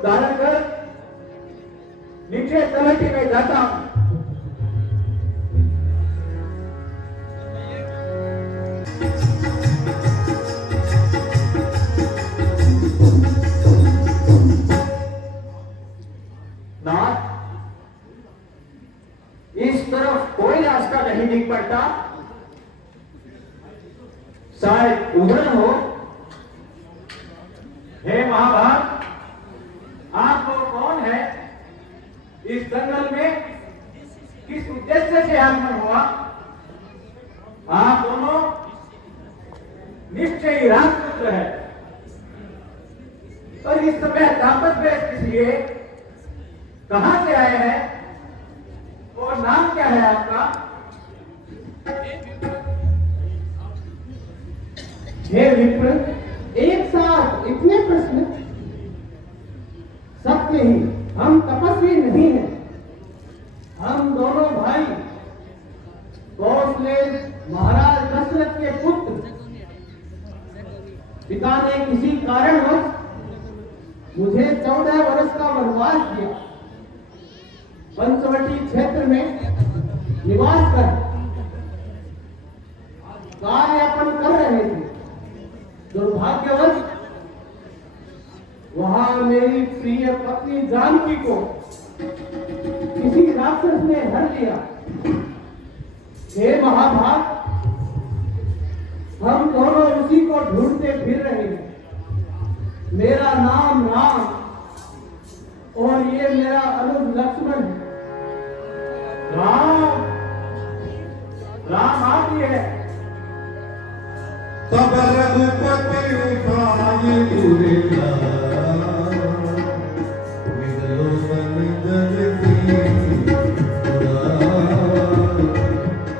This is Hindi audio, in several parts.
रूप धारण कर नीचे तलहटी में जाता हूं। नाथ, इस तरफ कोई रास्ता नहीं दिख पड़ता, शायद उधर हो। हे महाभाग, आप वो कौन है? इस जंगल में किस उद्देश्य से आगमन हुआ? आप दोनों निश्चय ही राजपुत्र है, और इस समय तापस में किस लिए, कहां से आए हैं, और नाम क्या है आपका? हे विप्र, एक साथ इतने प्रश्न? सत्य ही हम तपस्वी नहीं हैं। हम दोनों भाई कौशलेय महाराज दशरथ के पुत्र। पिता ने किसी कारणवश मुझे 14 वर्ष का वनवास दिया। पंचवटी क्षेत्र में निवास कर कार्यापन कर रहे थे। दुर्भाग्यवश वहां मेरी प्रिय पत्नी जानकी को किसी राक्षस ने हर लिया। हे महाभाग, हम दोनों उसी को ढूंढते फिर रहे हैं। मेरा नाम राम और ये मेरा अनुज लक्ष्मण है। राम, राम आप ही है। तब रघुपति उठाए दुर्गा, विलोचन जगती पुरा, विलोचन जगती पुरा।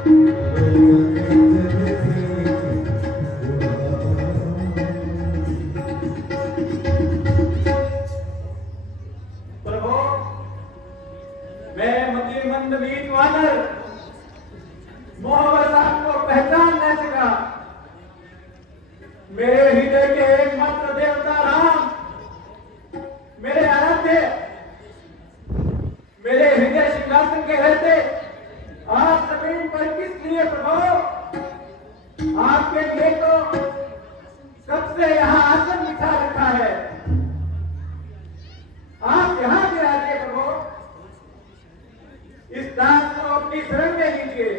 प्रभु, मैं मतिमंद वीर वानर मोहवश आपको पहचान न सका। मेरे हृदय के एकमात्र देवता राम, मेरे आराध्य, मेरे हृदय सिंहासन के रहते आप जमीन पर किस लिए प्रभु? आपके लिए तो कब से यहाँ आसन बिछा रखा है। आप यहाँ विराजिए प्रभु, इस दास को अपनी शरण में लीजिए।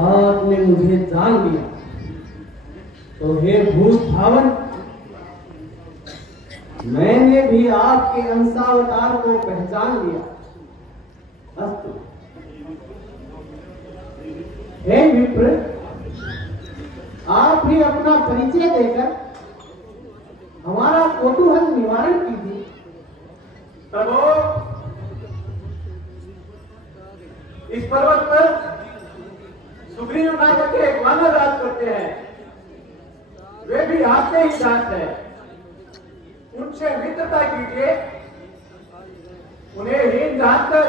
आपने मुझे जान लिया तो हे भूत भावन, मैंने भी आपके अंशावतार को पहचान लिया। अस्तु। हे विप्र, आप भी अपना परिचय देकर हमारा कौतूहल निवारण कीजिए। प्रभु, इस पर्वत पर सुग्रीव नामक एक वानर राज करते हैं। वे भी आपके ही दास है। उनसे मित्रता कीजिए, उन्हें हीन जानकर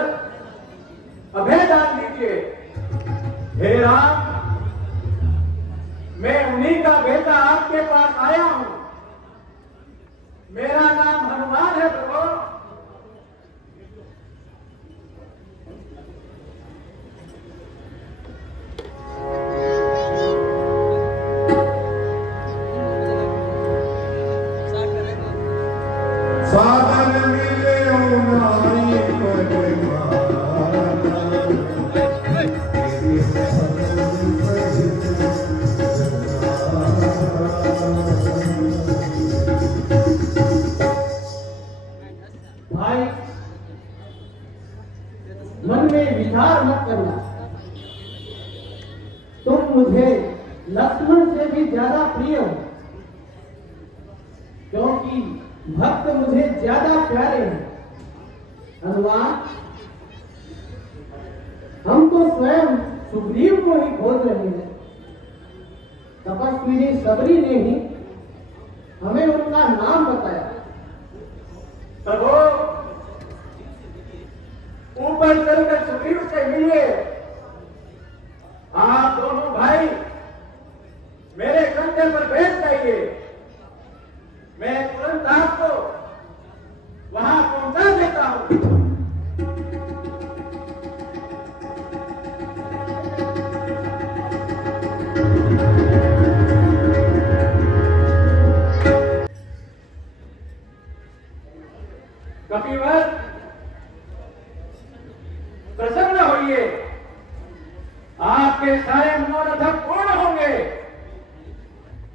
अभय दान दीजिए। हे राम, मैं उन्हीं का बेटा आपके पास आया हूं। मेरा नाम हनुमान है प्रभु। साधन मिले नारी भाई, मन में विचार मत करना। तुम मुझे लक्ष्मण से भी ज्यादा प्रिय हो, क्योंकि भक्त मुझे ज्यादा प्यारे हैं। हनुमान, हम तो स्वयं सुग्रीव को ही खोज रहे हैं। तपस्विनी सबरी ने ही हमें उनका नाम बताया। प्रभु, ऊपर चलकर सुग्रीव से मिलिए। आप दोनों भाई मेरे कंधे पर बैठ जाइए।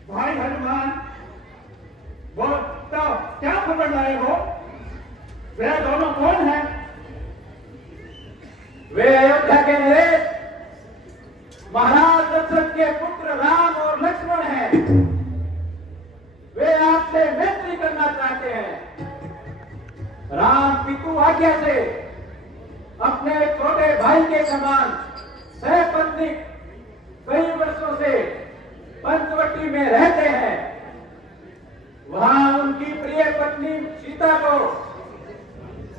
भाई हनुमान, वो तो क्या खबर लाए हो? वे दोनों कौन हैं? वे अयोध्या के नरेश महाराज दशरथ के पुत्र राम और लक्ष्मण हैं। वे आपसे मैत्री करना चाहते हैं। राम पितु आज्ञा से अपने छोटे भाई के समान सहपत्निक कई वर्षों से पंचवटी में रहते हैं। वहां उनकी प्रिय पत्नी सीता को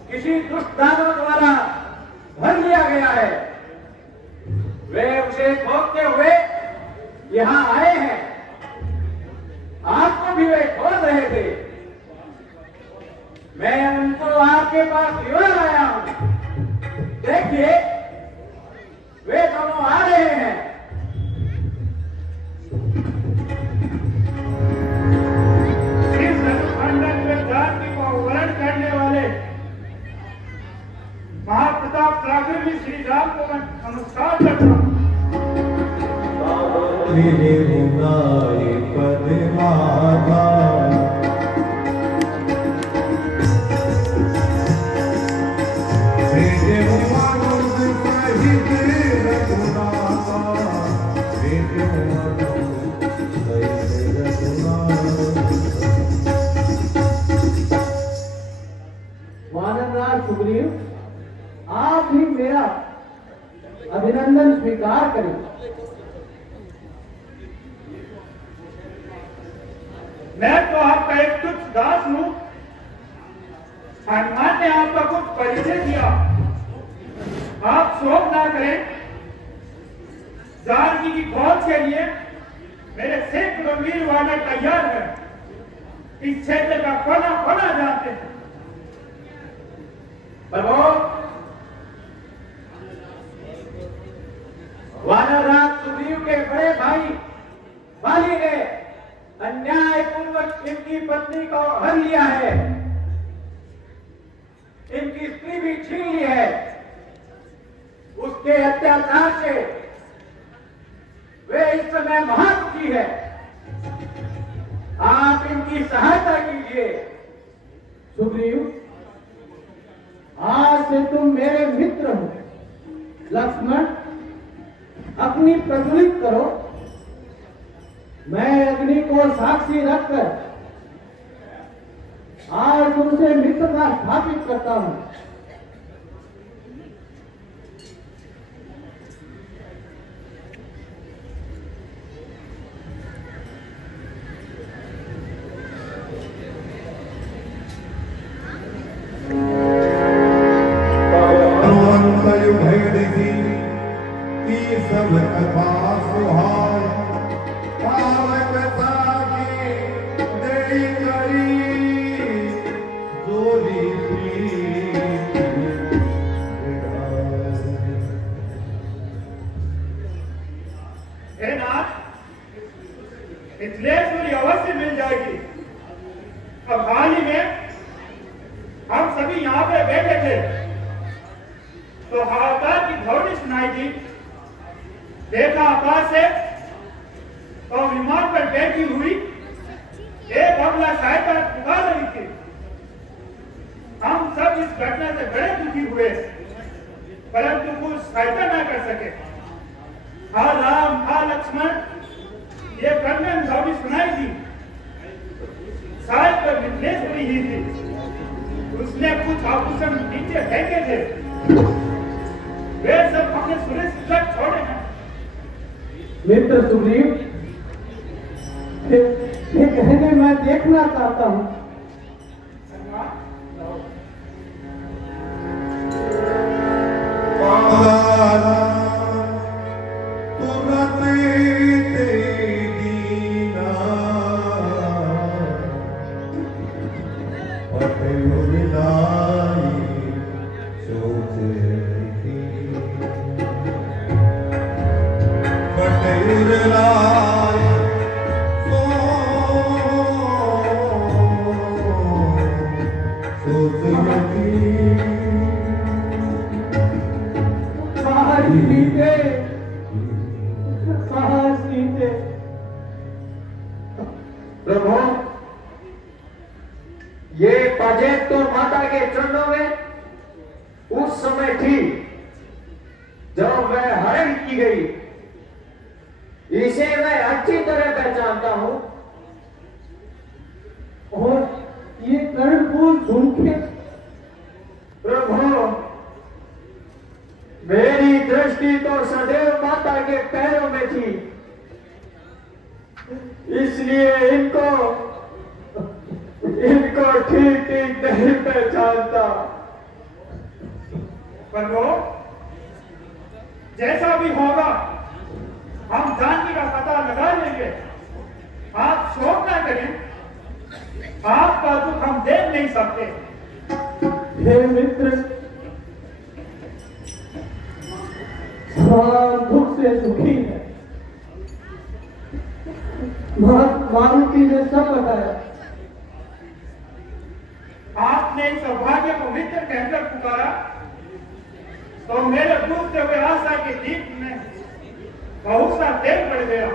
किसी दुष्ट दानव द्वारा धर लिया गया है। वे उसे खोजते हुए यहाँ आए हैं। आपको भी वे खोज रहे थे। मैं उनको आपके पास लेकर आया हूं। देखिए, वे दोनों आ रहे हैं। इस अनुखंडन में जाति को वर्ण करने वाले महाप्रताप सागर में श्री राम को मैं नमस्कार करता हूँ। मेरे मुनाए पद माधा मेरे मुमानुष सहित रघुनाथा मेरे मुमानुष सहित रघुनाथा। वानरराज सुग्रीव, आप भी मेरा अभिनंदन स्वीकार करें। मैं तो आपका एक तुच्छ दास हूँ। हनुमान ने आपका कुछ परिचय दिया। आप शोक ना करें। जानकी की खोज के लिए मेरे सैकड़ों वीर वानर तैयार है। इस क्षेत्र का कोना कोना जानते हैं। प्रभु, वानरराज सुग्रीव के बड़े भाई बाली ने अन्याय पूर्वक इनकी पत्नी को हर लिया है। इनकी स्त्री भी छीन ली है। उसके अत्याचार से वे इस समय महादुखी है। आप इनकी सहायता कीजिए। सुग्रीव, आज से तुम मेरे मित्र हो। लक्ष्मण, अपनी प्रज्वलित करो। मैं अग्नि को साक्षी रखकर आज तुमसे मित्रता स्थापित करता हूं। सब कथा सुहाय पावक साके दई करी जोरी हे नाथ, मिथिलेश्वरी अवश्य मिल जाएगी। अब हाल ही में हम सभी यहाँ पे बैठे थे तो हाहाकार की ध्वनि सुनाई दी। देखा आकाश से और विमान पर बैठी हुई एक अबला सहायता पुकार रही थी। हम सब इस घटना से बड़े दुखी हुए, परंतु कुछ सहायता न कर सके। हा राम, हा लक्ष्मण, ये क्रंदन ध्वनि सुनाई दी। शायद तो मिथिलेश्वरी ही थी। उसने कुछ आभूषण नीचे फेंके थे। वे सब हमने सुरक्षित छोड़े हैं। मित्र सुग्रीव, ये कहने मैं देखना चाहता हूं। तुरंत दीना पटुलाई सोचे पटुलाई प्रभु, ये पाजेब तो माता के चरणों में उस समय थी जब वह हरण की गई। इसे मैं अच्छी तरह पहचानता हूं। और ये कर्णफूल झुमके, प्रभु, मेरी दृष्टि तो सदैव माता के पैरों में थी, इसलिए इनको ठीक ठीक नहीं पहचानता। प्रभु, जैसा भी होगा हम जानकी का पता लगा लेंगे। आप शोक न करें, आपका दुख हम देख नहीं सकते। हे मित्र, स्वामी दुख से दुखी है। मारुति ने सब बताया। आपने इस सौभाग्य को मित्र कहकर पुकारा तो मेरे डूबते हुए आशा के दीप में बहुत सा तेल पड़ गया।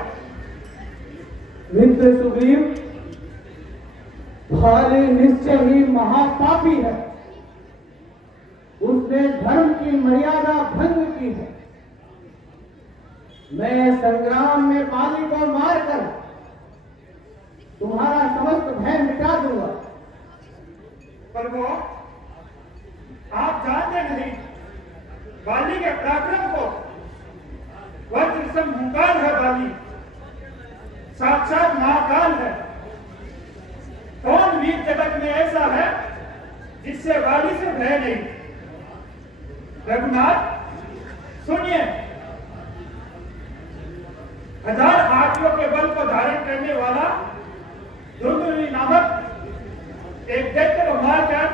मित्र सुग्रीव, भाले निश्चय ही महापापी है। उसने धर्म की मर्यादा भंग की है। मैं संग्राम में बाली को मारकर तुम्हारा समस्त भय मिटा दूंगा। प्रभु, आप जानते नहीं बाली के पराक्रम को। वज्र सम हुंकार है बाली, साक्षात महाकाल है। कौन वीर जगत में ऐसा है जिससे बाली से भय नहीं? रघुनाथ सुनिए, 1000 हाथियों के बल को धारण करने वाला दुर्दुनी नामक एक दैत्य को मारकर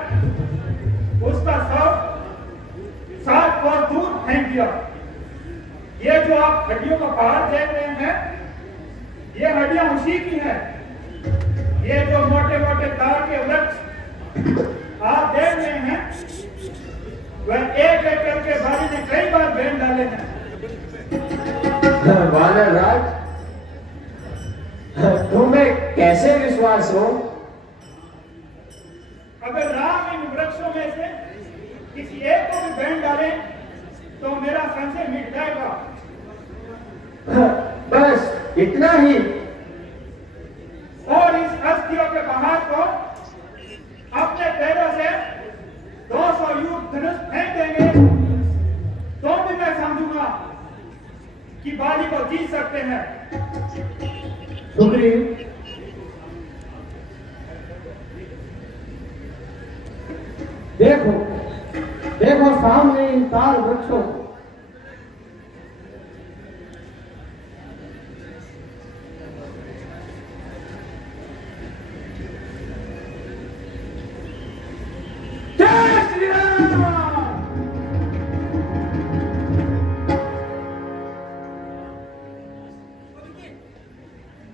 उसका शव 7 कोस दूर फेंक दिया। ये जो आप हड्डियों का पहाड़ देख रहे हैं, ये हड्डियां उसी की हैं। ये जो मोटे मोटे तार के वृक्ष आप देख रहे हैं, वह एक एक करके बाली ने कई बार बेन डाले हैं। वानर राज, तुम्हें कैसे विश्वास हो? अगर राम इन वृक्षों में से किसी एक को भी बैंड डाले तो मेरा संशय मिट जाएगा। बस इतना ही? और इस अस्थियों के पहाड़ को अपने पैरों से 200 युग धनुष फेंक देंगे तो भी मैं समझूंगा कि बाली को जीत सकते हैं। सुग्रीव, देखो देखो सामने इन ताल वृक्षों को। जय श्री राम!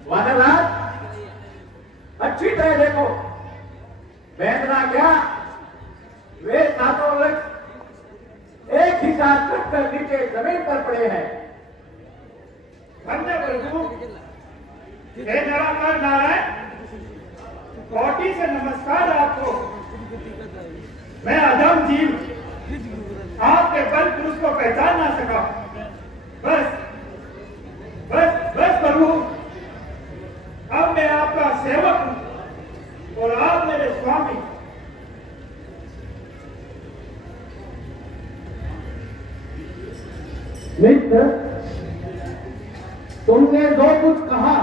वानर राज, अच्छी तरह देखो। वेदना क्या, वे सातों वृक्ष एक ही साथ कटकर नीचे जमीन पर पड़े हैं। धन्य प्रभु, हे निराकार नारायण, कोटि से नमस्कार आपको। मैं अधम जीव आपके बल पुरुष को पहचान ना सका। बस बस बस प्रभु, अब मैं आपका सेवक हूं और आप मेरे स्वामी। मित्र, तुमने जो कुछ कहा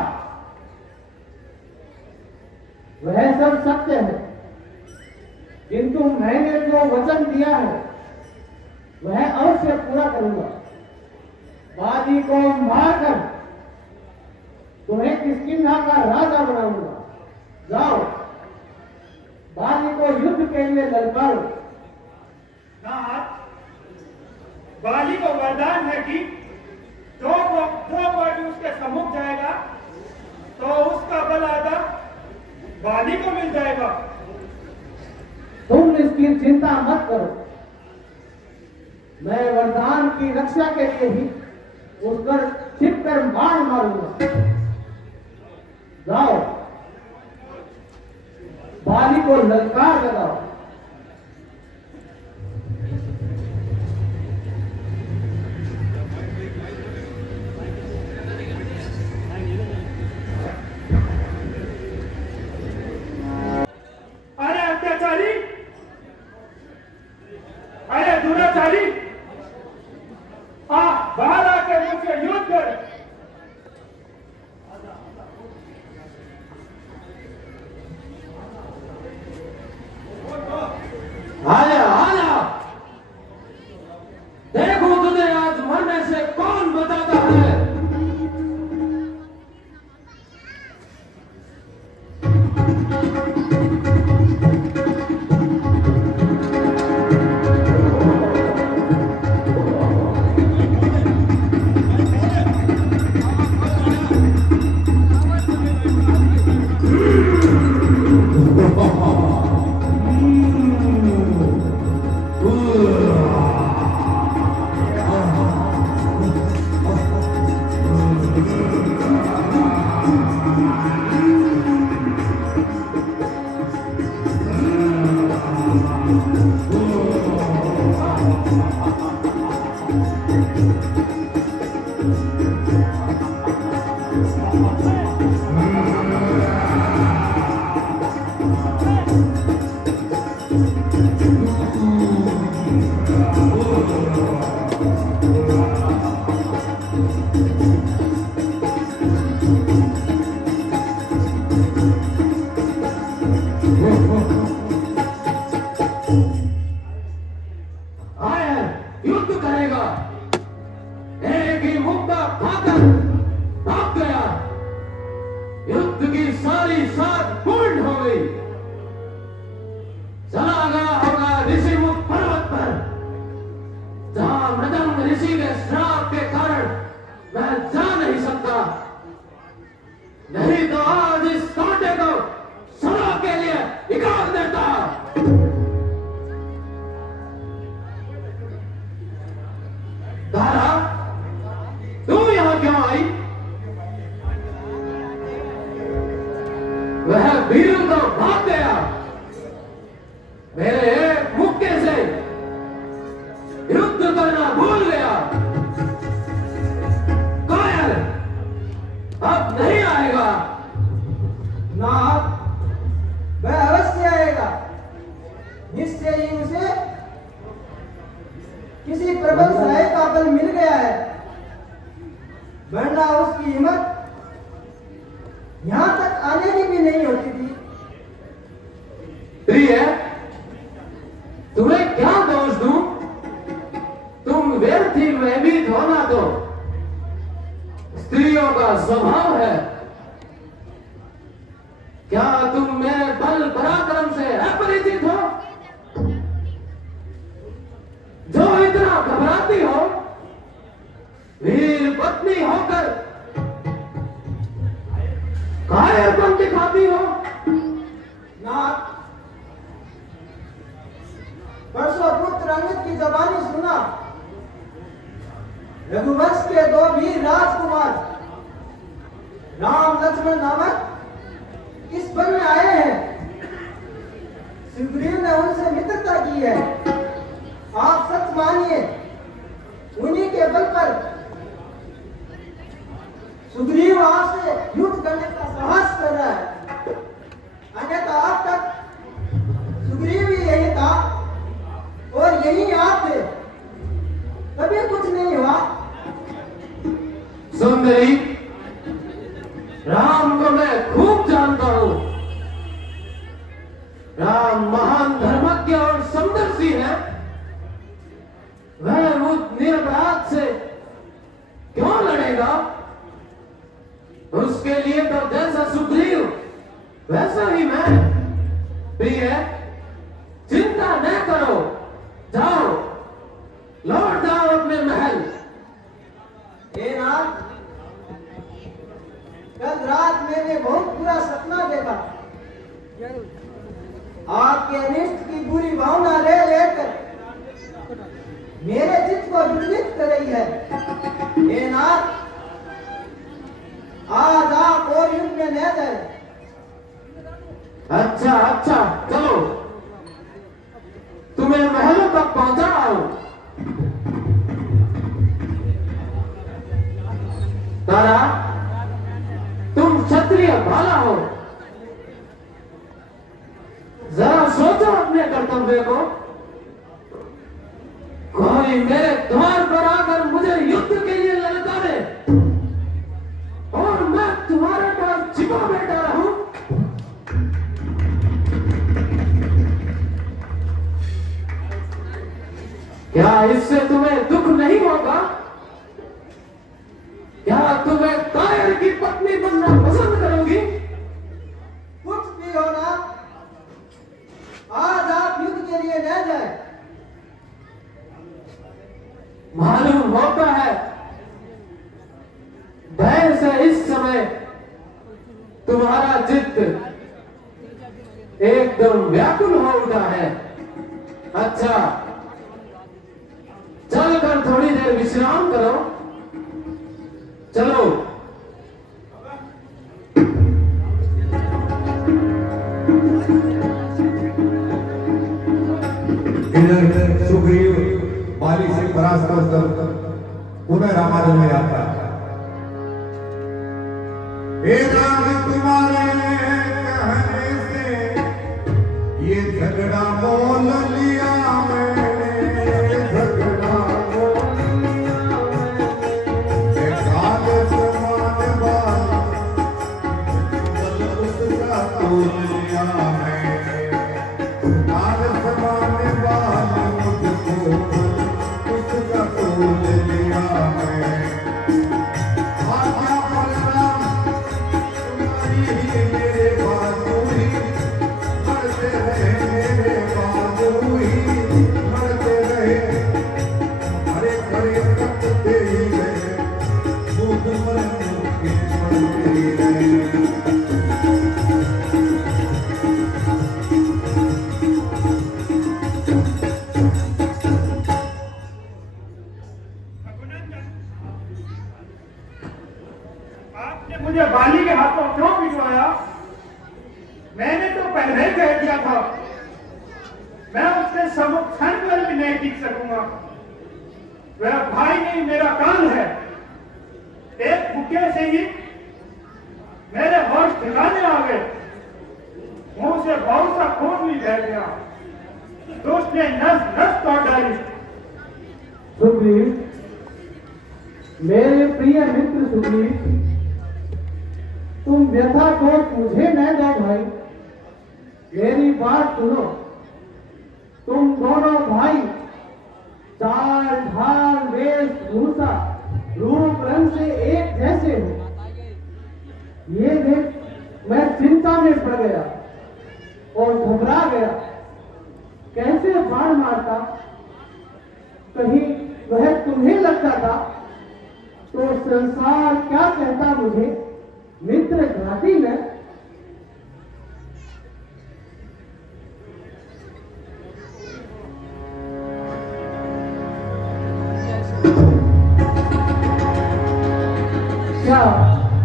वह सब सत्य है, किंतु मैंने जो वचन दिया है वह अवश्य पूरा करूंगा। बाली को मारकर तुम्हें किष्किंधा का राजा बनाऊंगा। जाओ, बाली को युद्ध के लिए ललकारो। नाथ, बाली को वरदान है कि जो कोई उसके सम्मुख जाएगा तो उसका बल आधा बाली को मिल जाएगा। तुम इसकी चिंता मत करो, मैं वरदान की रक्षा के लिए ही उस पर छिप कर बाण मारूंगा। जाओ, बाली को ललकार लगाओ। अरे अत्याचारी, अरे दुराचारी, बाहर आके मुझसे युद्ध कर। आया आया, देखो तुझे आज मरने से कौन बचाता है। युद्ध करेगा, एक ही मुक्का खाकर भाग गया। युद्ध की सारी सात पूर्ण हो गई। चला गया होगा ऋषि मुख पर्वत पर, जहां मृदंग ऋषि के श्राप के कारण मैं जा नहीं सकता। नहीं तो आज इस कांटे को सदा के लिए निकाल देता। तारा, तू यहां क्यों आई? वह वीर तो भाग गया, मेरे एक मुक्के से युद्ध करना भूल गया। कायर अब नहीं आएगा। नाथ, वह अवश्य आएगा। निश्चय ही उसे किसी प्रबल सहायक का बल मिल गया है, वरना उसकी हिम्मत यहां तक आने की भी नहीं होती थी। प्रिय, तुम्हें क्या दोष दूं? तुम व्यर्थी भयभीत होना तो स्त्रियों का स्वभाव है। क्या तुम मेरे बल पराक्रम से अपरिचित हो, जो इतना घबराती हो? वीर पत्नी होकर कायरपन दिखाती हो। नाथ, परसों पुत्र अंगद की जबानी सुना, रघुवंश के दो वीर राजकुमार राम लक्ष्मण नामक इस वन में आए हैं। सुग्रीव ने उनसे मित्रता की है। आप सच मानिए, उन्हीं के बल पर सुग्रीव आपसे युद्ध करने का साहस कर रहा है। अन्यथा अब तक सुग्रीव ही यही था और यही आप थे, कभी कुछ नहीं हुआ। सुंदरी, राम को मैं खूब जानता हूं। राम महान धर्मज्ञ और समदर्शी है। वह मुझ निरपराध से क्यों लड़ेगा? उसके लिए तो जैसा सुग्रीव वैसा ही मैं। प्रिय, चिंता न करो, जाओ, लौट जाओ अपने महल। हे नाथ, कल रात मैंने बहुत बुरा सपना देखा। आपके अनिष्ट की बुरी भावना ले लेकर मेरे चित्त को विचलित कर रही है। हे नाथ, आज आप और युद्ध में न जाए। अच्छा अच्छा, चलो तुम्हें महलों तक पहुंचा हूं। तारा, तुम क्षत्रिय भाला हो, जरा सोचो अपने कर्तव्य को। कोई मेरे द्वार पर आकर मुझे युद्ध के लिए ललकारे और मैं तुम्हारे पास छिपा बैठा रहूं। क्या इससे तुम्हें दुख नहीं होगा? क्या तुम्हें कायर की पत्नी बनना पसंद करोगी? कुछ भी हो ना, आज आप युद्ध के लिए न जाए। मालूम होता है भय से इस समय तुम्हारा चित्त एकदम व्याकुल हो उठा है। अच्छा, चलकर थोड़ी देर विश्राम करो। चलो। इधर सुग्रीव बाली से परास्त होकर पुनः रामायण में आता है। हे राम, तुम्हारे कहने से ये झगड़ा मोल लिया मैंने, झगड़ा मोल लिया मैंने। काल समान बाल बल उसका तोल लिया मैंने, काल समान बाल मुझको उसका तोल लिया मैं। आजा बलराम, तुम्हारी ही मेरे बाजू ही मरते रहे, मेरे बाजू ही मरते रहे। हरे हरे रखते ही रहे, मुझ पर मुझे मरते ही रहे। आपने मुझे बाली के हाथों क्यों भिजवाया? मैंने तो पहले ही कह दिया था, मैं उसके सम्मुख क्षण पर भी नहीं टिक सकूंगा। वह भाई नहीं, मेरा काल है। एक भूखे से ही मेरे होश ठिकाने आ गए, मुंह से बहुत सा खून भी बह गया, तो उसने नस नस तोड़ डाली। सुग्रीव, मेरे प्रिय मित्र सुग्रीव, तुम व्यथा कोट मुझे न दो भाई, मेरी बात सुनो। तुम दोनों भाई चाल ढाल वेशभूषा रूप रंग से एक जैसे हो। ये देख मैं चिंता में पड़ गया और घबरा गया। कैसे बाण मारता, कहीं वह तुम्हें लगता था तो संसार क्या कहता मुझे मित्र घाटी में। क्या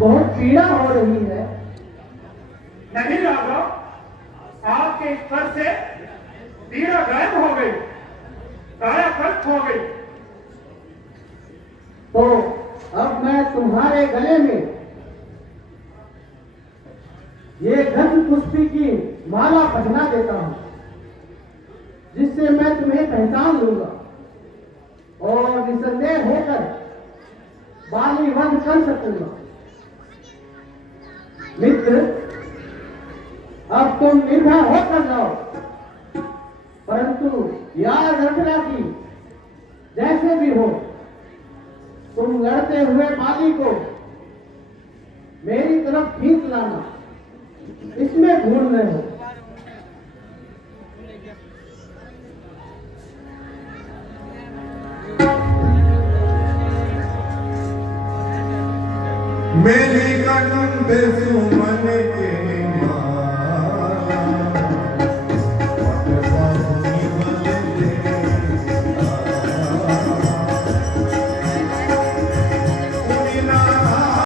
बहुत पीड़ा हो रही है? नहीं राघव, आपके स्पर्श से पीड़ा गायब हो गई, काया पलट हो गई। तो अब मैं तुम्हारे गले में ये गंध पुष्पी की माला पहना देता हूं, जिससे मैं तुम्हें पहचान लूंगा और निसंदेह होकर बाली वध कर सकूंगा। मित्र, अब तुम निर्भय होकर जाओ, परंतु याद रखना कि जैसे भी हो तुम लड़ते हुए बाली को मेरी तरफ खींच लाना, इसमें भूल न हो। मेरी कंठ